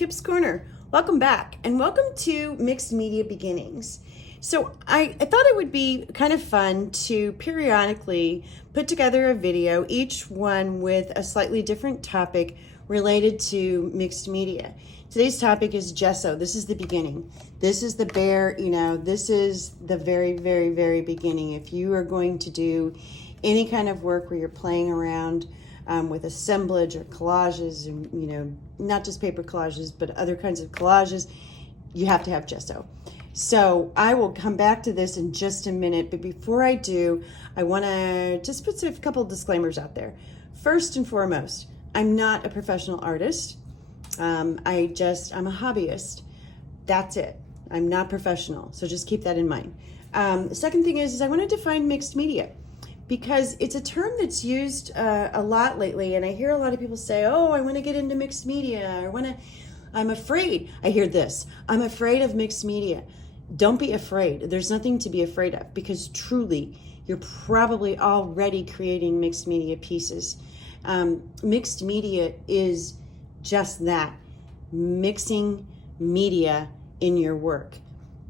Kip's Corner. Welcome back and welcome to Mixed Media Beginnings. So I thought it would be kind of fun to periodically put together a video, each one with a slightly different topic related to mixed media. Today's topic is gesso. This is the beginning. This is the bare, this is the very, very, very beginning. If you are going to do any kind of work where you're playing around with assemblage or collages, and not just paper collages, but other kinds of collages, you have to have gesso. So I will come back to this in just a minute, but before I do, I want to just put a couple disclaimers out there. First and foremost, I'm not a professional artist. I'm a hobbyist. That's it. I'm not professional, so just keep that in mind. The second thing is I want to define mixed media, because it's a term that's used a lot lately, and I hear a lot of people say, oh, I want to get into mixed media, I'm afraid. I hear this, I'm afraid of mixed media. Don't be afraid. There's nothing to be afraid of, because truly, you're probably already creating mixed media pieces. Mixed media is just that, mixing media in your work.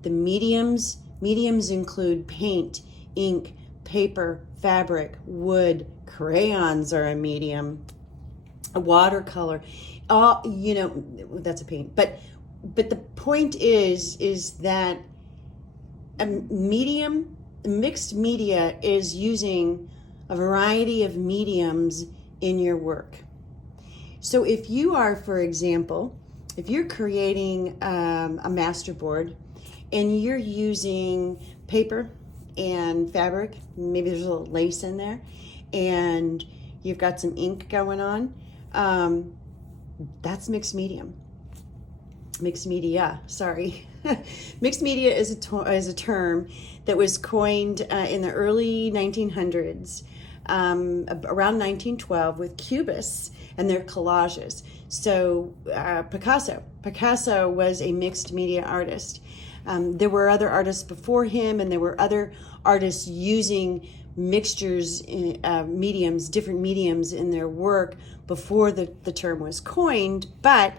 The mediums include paint, ink, paper, fabric, wood, crayons are a medium, a watercolor, that's a paint. But the point is that mixed media is using a variety of mediums in your work. So if you are, for example, if you're creating a masterboard and you're using paper and fabric, maybe there's a little lace in there, and you've got some ink going on, that's mixed media. Mixed media is a term that was coined in the early 1900s, around 1912, with cubists and their collages. So Picasso was a mixed media artist. There were other artists before him, and there were other artists using mixtures, different mediums in their work before the term was coined. But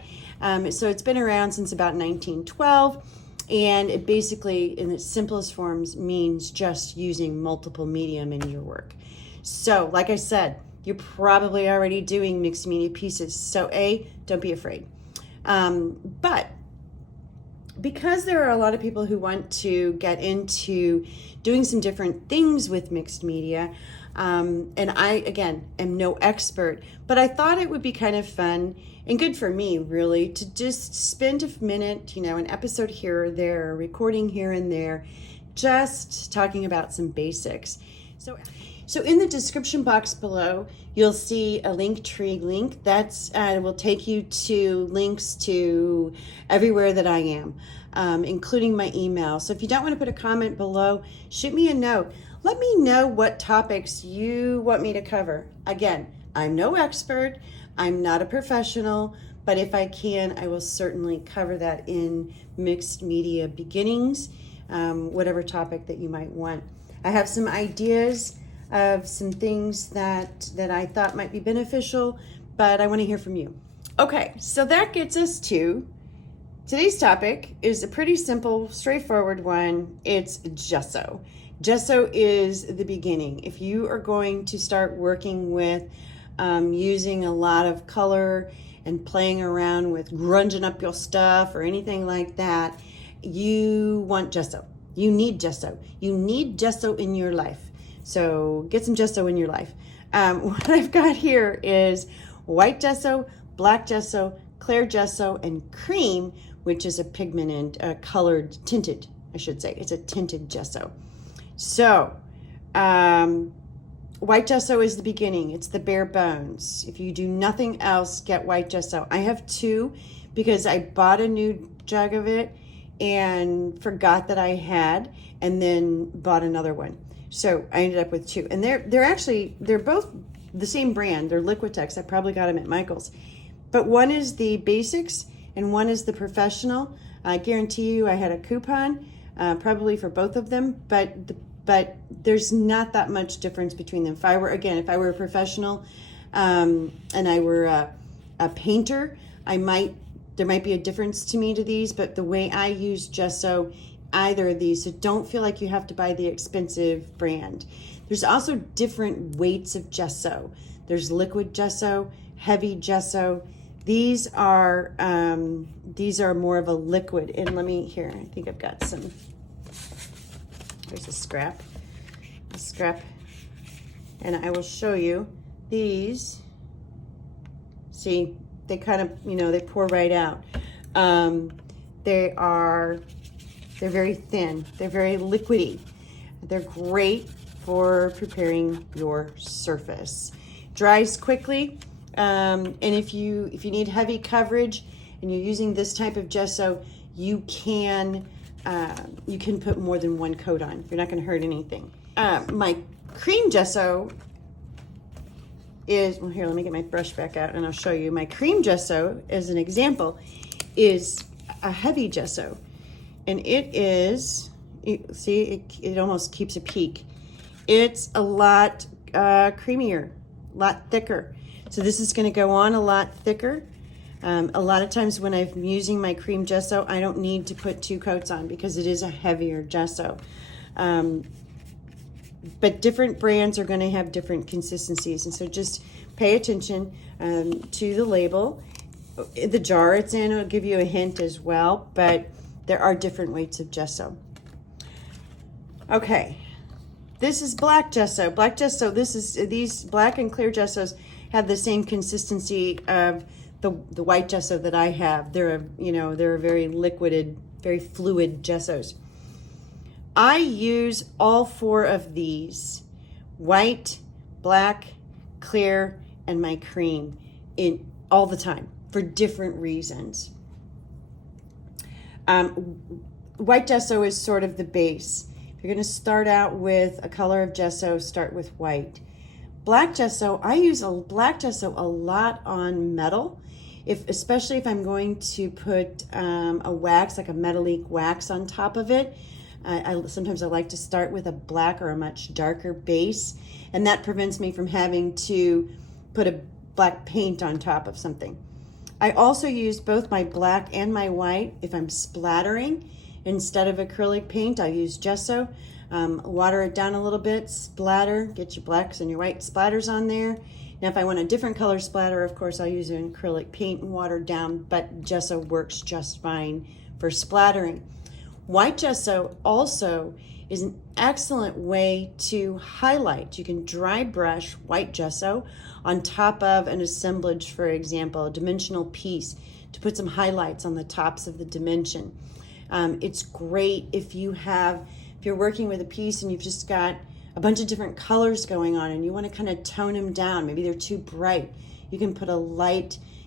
so it's been around since about 1912, and it basically, in its simplest forms, means just using multiple medium in your work. So, like I said, you're probably already doing mixed media pieces. So don't be afraid. But because there are a lot of people who want to get into doing some different things with mixed media, and I, again, am no expert, but I thought it would be kind of fun and good for me, really, to just spend a minute, an episode here or there, a recording here and there, just talking about some basics. So in the description box below, you'll see a Linktree link that's will take you to links to everywhere that I am, including my email. So if you don't want to put a comment below, shoot me a note. Let me know what topics you want me to cover. Again, I'm no expert. I'm not a professional, but if I can, I will certainly cover that in Mixed Media Beginnings, whatever topic that you might want. I have some ideas of some things that I thought might be beneficial, but I want to hear from you. Okay, so that gets us to today's topic. Is a pretty simple, straightforward one. It's gesso. Gesso is the beginning. If you are going to start working with using a lot of color and playing around with grunging up your stuff or anything like that, you want gesso. You need gesso. You need gesso in your life. So get some gesso in your life. What I've got here is white gesso, black gesso, clear gesso, and cream, which is a pigmented, tinted, I should say. It's a tinted gesso. So white gesso is the beginning. It's the bare bones. If you do nothing else, get white gesso. I have two because I bought a new jug of it and forgot that I had, and then bought another one. So I ended up with two, and they're both the same brand. They're Liquitex. I probably got them at Michael's, but one is the basics and one is the professional. I guarantee you, I had a coupon, probably for both of them, but there's not that much difference between them. If I were a professional, and I were a painter, I might there might be a difference to me to these, but the way I use gesso, either of these, so don't feel like you have to buy the expensive brand. There's also different weights of gesso. There's liquid gesso, heavy gesso. These are more of a liquid. And let me, here, I think I've got some, there's a scrap, and I will show you these. See, they kind of, they pour right out. They're very thin. They're very liquidy. They're great for preparing your surface. Dries quickly, and if you need heavy coverage and you're using this type of gesso, you can put more than one coat on. You're not going to hurt anything. My cream gesso is, well, here, let me get my brush back out and I'll show you. My cream gesso, as an example, is a heavy gesso, and it is, see, it almost keeps a peak. It's a lot creamier, a lot thicker. So this is going to go on a lot thicker. A lot of times when I'm using my cream gesso, I don't need to put 2 coats on because it is a heavier gesso. But different brands are going to have different consistencies, and so just pay attention to the label. The jar it's in will give you a hint as well, but there are different weights of gesso. Okay, this is black gesso. Black gesso, these black and clear gessos have the same consistency of the white gesso that I have. They're a very liquid, very fluid gessos. I use all 4 of these, white, black, clear, and my cream, in all the time for different reasons. White gesso is sort of the base. If you're going to start out with a color of gesso, start with white. Black gesso, I use black gesso a lot on metal, especially if I'm going to put a wax, like a metallic wax on top of it. Sometimes I like to start with a black or a much darker base, and that prevents me from having to put a black paint on top of something. I also use both my black and my white if I'm splattering. Instead of acrylic paint, I use gesso. Water it down a little bit, splatter, get your blacks and your white splatters on there. Now if I want a different color splatter, of course I'll use an acrylic paint and water down, but gesso works just fine for splattering. White gesso also is an excellent way to highlight. You can dry brush white gesso on top of an assemblage, for example, a dimensional piece, to put some highlights on the tops of the dimension. It's great if you're working with a piece and you've just got a bunch of different colors going on and you want to kind of tone them down. Maybe they're too bright. You can put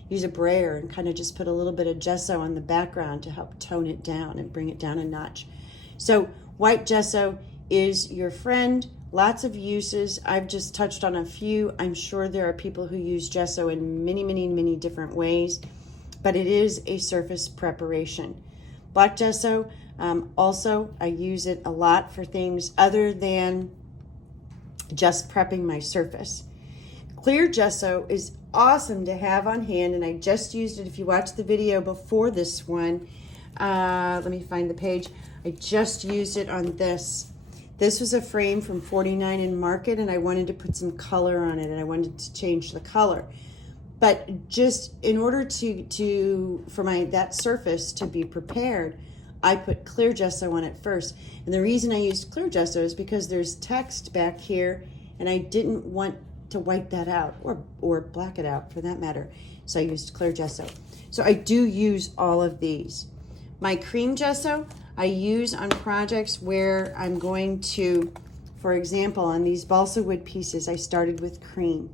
use a brayer and kind of just put a little bit of gesso on the background to help tone it down and bring it down a notch. So white gesso is your friend. Lots of uses. I've just touched on a few. I'm sure there are people who use gesso in many, many, many different ways, but it is a surface preparation. Black gesso, also I use it a lot for things other than just prepping my surface. Clear gesso is awesome to have on hand, and I just used it. If you watched the video before this one, let me find the page. I just used it on this. This was a frame from 49 in Market, and I wanted to put some color on it, and I wanted to change the color. But just in order for that surface to be prepared, I put clear gesso on it first. And the reason I used clear gesso is because there's text back here, and I didn't want to wipe that out or black it out for that matter. So I used clear gesso. So I do use all of these. My cream gesso I use on projects where I'm going to, for example, on these balsa wood pieces, I started with cream.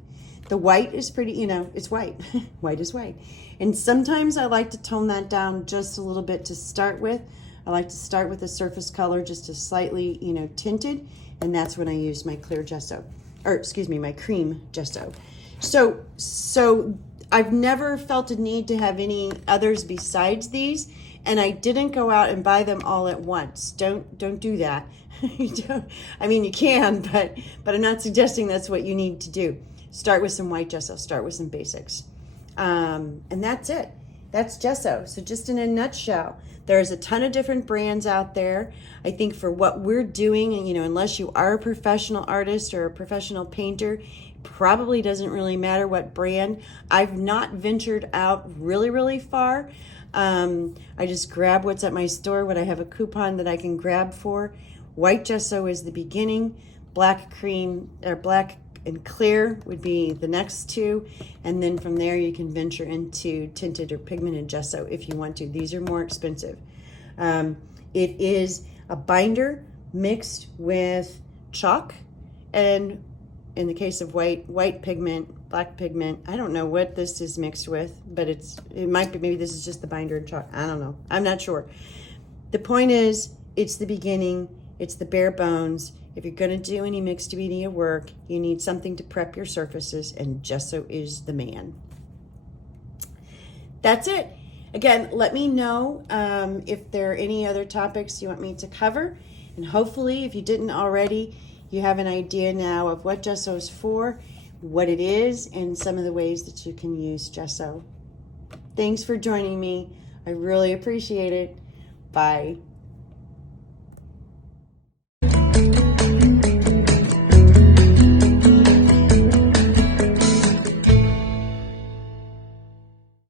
The white is pretty, it's white. White is white. And sometimes I like to tone that down just a little bit to start with. I like to start with the surface color just a slightly, tinted, and that's when I use my clear gesso, my cream gesso. So I've never felt a need to have any others besides these, and I didn't go out and buy them all at once. Don't do that. You can, but I'm not suggesting that's what you need to do. Start with some white gesso, start with some basics. And that's it. that's gesso. So just in a nutshell, there's a ton of different brands out there. I think for what we're doing, and unless you are a professional artist or a professional painter, probably doesn't really matter what brand. I've not ventured out really far. I just grab what's at my store, what I have a coupon that I can grab for. White gesso is the beginning. Black cream or black and clear would be the next two, and then from there you can venture into tinted or pigmented gesso if you want to. These are more expensive. It is a binder mixed with chalk, and in the case of white pigment, black pigment, I don't know what this is mixed with, but it might be, maybe this is just the binder and chalk. I don't know. I'm not sure. The point is, it's the beginning. It's the bare bones. If you're going to do any mixed media work, you need something to prep your surfaces, and gesso is the man. That's it. Again, let me know if there are any other topics you want me to cover, and hopefully, if you didn't already, you have an idea now of what gesso is for, what it is, and some of the ways that you can use gesso. Thanks for joining me. I really appreciate it. Bye.